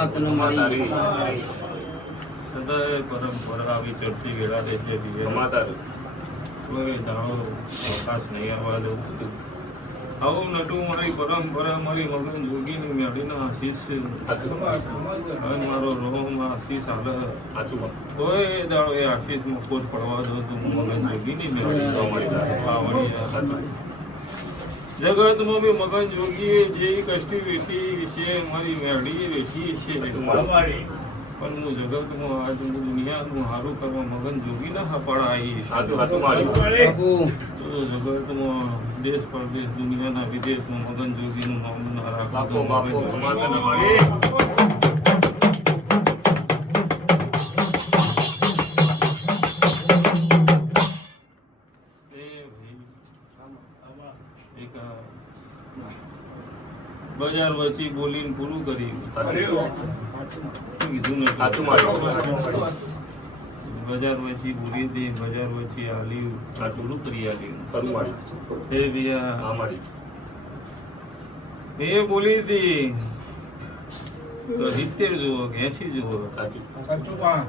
માતનો મારી સદાય પરંપરા આવી ચડતી વેળા દેખે દીવે કોઈ દાણો અવકાશ નહીં આવવા દઉં આવું નટું મારી પરંપરા મારી મગન જોગીની મેળીના આશીષ અને મારો રોહમાં આશીષ હાલે કોઈ દાડો એ આશીષમાં કોટ પડવા દો તો મગન જોગીની મેળી જગતમાં બી મગન જોગી જે કષ્ટી વેઠી છે મારી મેળી વેઠી છે પણ હું જગતમાં આજ દુનિયાનું સારું કરવા મગન જોગી ના હપાડાઈ જગતમાં દેશ પરદેશ દુનિયાના વિદેશમાં મગન જોગીનું નામ ના રાખો બજાર વચ્ચે બોલીને પૂરું કર્યું કીધું ને બજાર વચ્ચે બોલી દે બજાર વચ્ચે આલ્યું પૂરું કરી આલ્યું હે ભૈયા એ બોલી હતી તો 70 જુઓ કે 80 જુઓ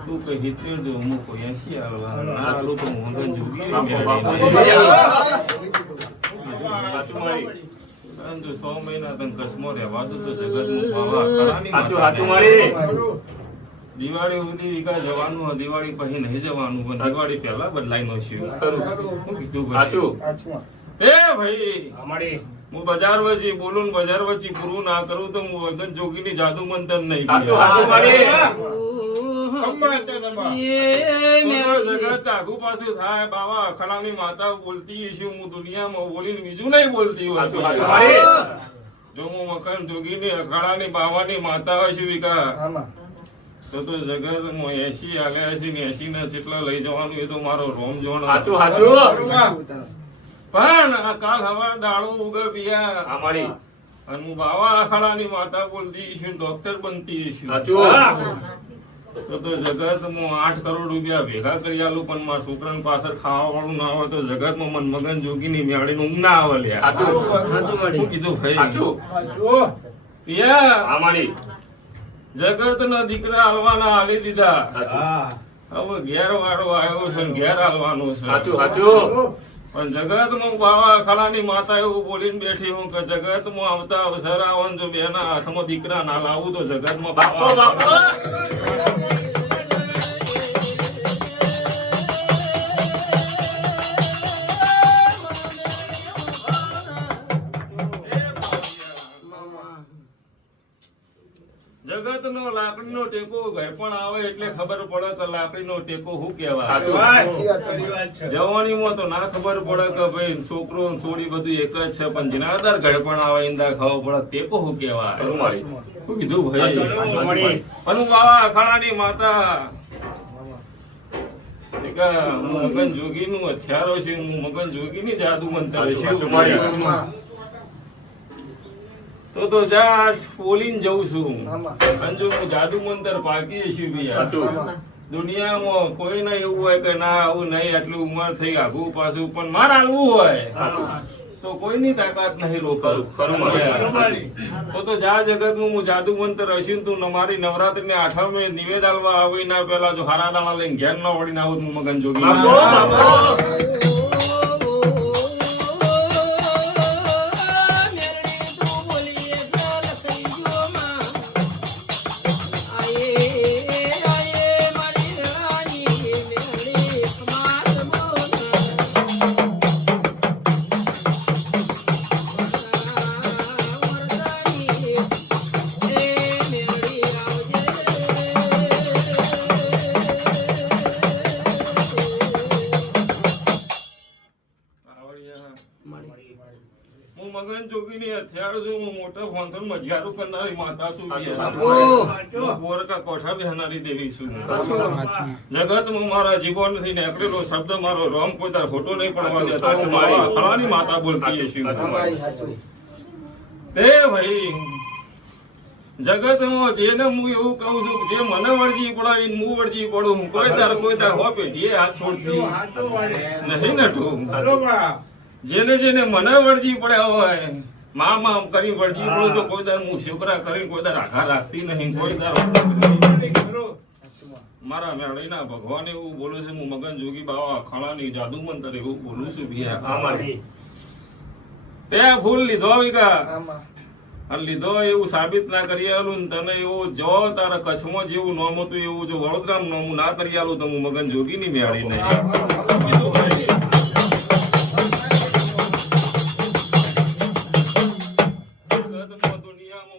તું કઈ 70 જુઓ હું કોઈ 80 આલવા આટલું તો મગન જોગી જો 100 મહિના તને કસમો રહેવા દો તો જગતમાં બાવા ખરાની દિવાળી સુધી વિકા જવાનું દિવાળી પછી નહીં જવાનું પણ દિવાળી પહેલા બદલાઈ નો છે હું કીધું ભાઈ એ ભાઈ હું બજાર વચ્ચે બોલું ને બજાર વચ્ચે પૂરું ના કરું તો હું વગર જોગીની જાદુ મંતર નહીં જગત આગુ પાછું થાય બાવા અખાડાની માતા બોલતી છું હું દુનિયામાં બોલીને બીજું નહીં બોલતી હોય જો હું મકન જોગીની અખાડાની બાવાની માતા હશું વિકા તો જગત 80 આલે 80 ને 80 ના જેટલા લઈ જવાનું એ તો મારો રોમ જોણ પણ આ કાલ હવાર દાડો ઉગે પિયા અને હું બાવા અખાડાની માતા બોલતી છું ડોક્ટર બનતી છું તો જગતમાં 8 કરોડ રૂપિયા ભેગા કરી આલું પણ મારા છોકરાને પાછળ ખાવા વાળું ના હોય તો જગતમાં મન મગન જોગીની મેળીનું ઊંઘ ના આવે લ્યા શું કીધું ભાઈ જગત ના દીકરા હાલવાના હાલી દીધા હવે ઘેર વાળો આવ્યો છે ઘેર હાલવાનો છે પણ જગતમાં બાવા અખાડાની માતા એવું બોલીને બેઠી હું કે જગતમાં આવતા અવસર આવન જો બેના હાથમાં દીકરા ના લાવું તો જગતમાં બાપા જગત નો લાકડી નો ટેકો ઘર પણ આવે એટલે ખબર પડે કે લાકડી નો ટેકો શું કેવાય જવાની માં તો ના ખબર પડે કે ભાઈ છોકરો છોડી બધું એક જ છે પણ જનાદાર ઘર પણ આવે ઇંદા ખાવા પડે ટેકો શું કેવાય શું કીધું ભાઈ અને બાવા અખાડાની માતા મગન જોગી નું હથિયારો છે હું મગન જોગી ની જાદુ મંતર છે તો જા બોલીને જઉં છું અને જો હું જાદુ મંતર પાકી છું દુનિયામાં કોઈ ના એવું હોય કે ના આવું નહીં આટલી ઉંમર થઈ આગું પાછું પણ મારે હાલવું હોય તો કોઈની તાકાત નહીં રોકવું તો જા જગતમાં હું જાદુ મંતર હશીને તું મારી નવરાત્રી ને 8મે નિવેદ આલવા આવી ના પેલા જો હારા દાણા લઈને ઘેર ન વળીને આવું હું મગન જોગી મગન જોગીની હથિયાર છું હું મોટા ફોન્સન મજિયારું કરનારી માતા છું ગોરકા કોઠા બેહનારી દેવી છું જગતમાં મારા જીવનથી નીકળેલો શબ્દ મારો રોમ કોઈ તાર ખોટો નહીં પડવા દેતો હું મારા અખાડાની માતા બોલતી છું તે ભાઈ જગતમાં જેને હું એવું કહું છું જે મને વળજી પડાવી હું વળજી પડું કોઈ તાર હો પેઢીએ હાથ છોડતી નહીં નઠું જેને મને વળજી પડ્યા હોય માં કરી વળજી બોલું તો કોઈ દર હું છોકરા કરીને કોઈ દર આઘા રાખતી નહીં કોઈ દર મારા મેળીના ભગવાન એવું બોલું છે હું મગન જોગી બાવા અખાણાની જાદુ મંતર એવું બોલું છું ભૈયા તે ફૂલ લીધો વિકા અને લીધો એવું સાબિત ના કરી આલું તને એવું જો તારા કચ્છમાં જેવું નામ હતું એવું જો વડોદરામાં નામ ના કરી આલું તો હું મગન જોગી ની મેળી નહીં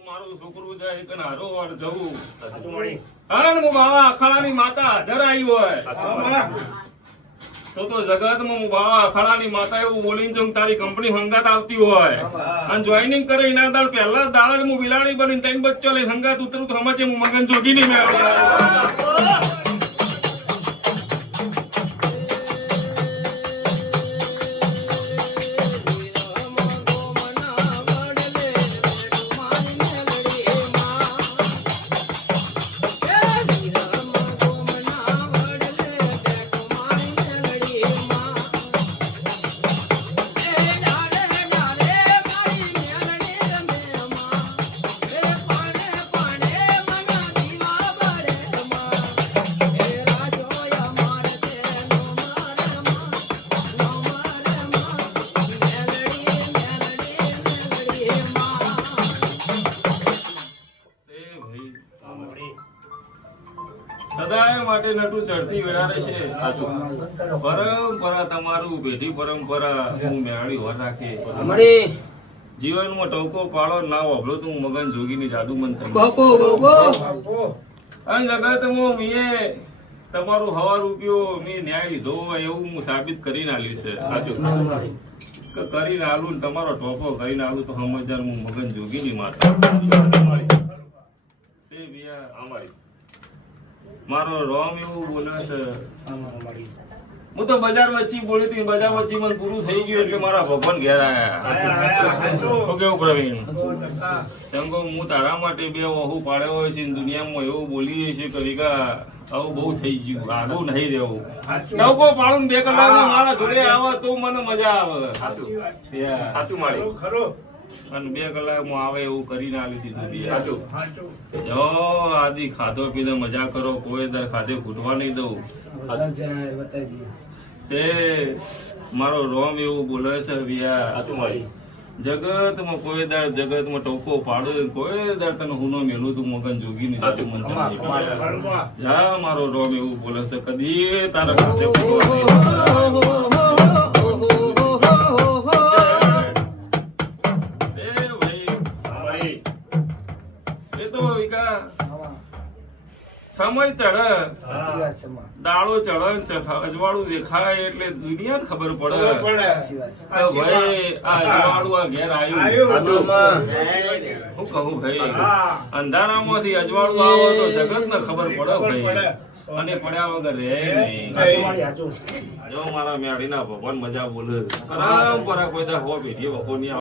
મારું છોકરું જાય કે હારો વાર જવું અને હું બાવા અખાડાની માતા હાજર આવી હોય તો જગતમાં હું બાવા અખાડાની માતા એવું બોલીને જો તારી કંપની હંગાત આવતી હોય અને જોઈનિંગ કરે એના દાળ પહેલા દાળ હું બિલાડી બનીને ત્રણ બચ્ચો લઈને હંગાત ઉતરું તો સમજે હું મગન જોગી નહીં મેળવું સદાય માટે નટુ ચડતી વેળારે છે પરંપરા તમારું પેઢી પરંપરા હું મેળવી વર રાખે જીવનમાં ટોકો પાડો ના વાપરો તો હું મગન જોગીની જાદુ મંત્ર અને જગત મેં તમારું હવા રૂપિયો મેં ન્યાય લીધો હોય એવું હું સાબિત કરીને આલ્યું છે કે કરીને આલું તમારો ટોપો કરીને આલું તો સમજદાર હું મગન જોગીની માતા મારો રોમ એવું બોલે છે હું તો બજાર વચ્ચે બોલી હતી બજાર વચ્ચે મને પૂરું થઈ ગયું એટલે મારા ભગવાન ઘેર આયા તો કેવું પ્રવીણ ચંગો હું તારા માટે બે વહુ પાડ્યો હોય છે દુનિયામાં એવું બોલીએ છે કવિકા આવું બહુ થઈ ગયું આગું નહીં રહેવું નવકો પાડું 2 કલાકમાં મારા જોડે આવે તો મને મજા આવે સાચું મારી ખરો અને 2 કલાકમાં આવે એવું કરીને આવી દીધું જો આદિ ખાધો પીધો મજા કરો કોઈ દર ખાધે ફૂટવા નહીં દઉં તે મારો રોમ એવું બોલે છે જગતમાં કોઈ દર જગતમાં ટોકો પાડો કોઈ દર તને હુનો મેલું તું મગન જોગી ની સાચું મંત્ર જા મારો રોમ એવું બોલે છે કદી તારા ખાધે ફૂટવા નહીં સમય ચડે દાડો ચડે અજવાળું દેખાય એટલે દુનિયા ખબર પડે ભાઈ આ અજવાળું આ ઘેર આવ્યું હું કહું ભાઈ અંધારામાંથી અજવાળું આવો તો જગત ને ખબર પડે ભાઈ અને પડ્યા વગર રે નહીં જો મારા મેળીના ભગવાન મજા બોલે પરંપરા કોઈ હો બેઠી વખો ની